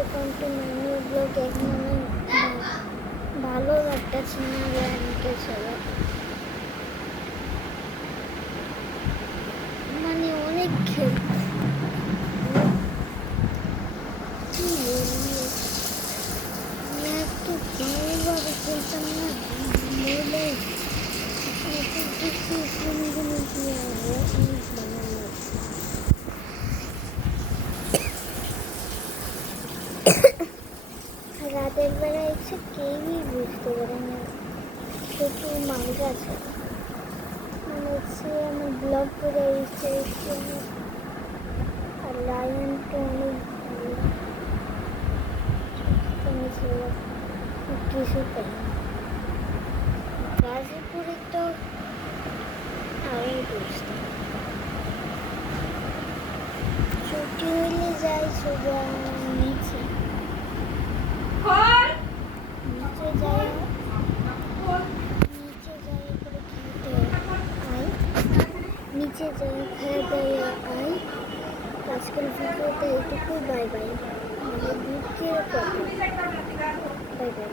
Welcome to my new blog. এখন অনেক ভালো লাগতেছে না র্যাঙ্কে ছেড়ে, মানে অনেক খেলতে কি বলবো, আমি এত ভালোভাবে খেলতাম না বলে এখন কিছু কোনগুলো দিয়ে অনেক ভালো লাগছে। রাতের বেলা এসে কেউই বুঝতে পারে না, শুধু মাঝ আছে মানে হচ্ছে আমার ব্লগ করে এসে আর লায়ন তো অনেক ভালো ছিল, কিছু তাই না। গাজীপুরে তো আরও বুঝতাম, ছুটি হইলে যাই সোজা নিচে নিচে যাই নিচে যাই করে খেতে আই, নিচে যাই খেয়ে দেয় আই। আজকের ভিডিওতে এইটুকু, বাই বাই। মানে দ্বিতীয় কথা, বাই বাই।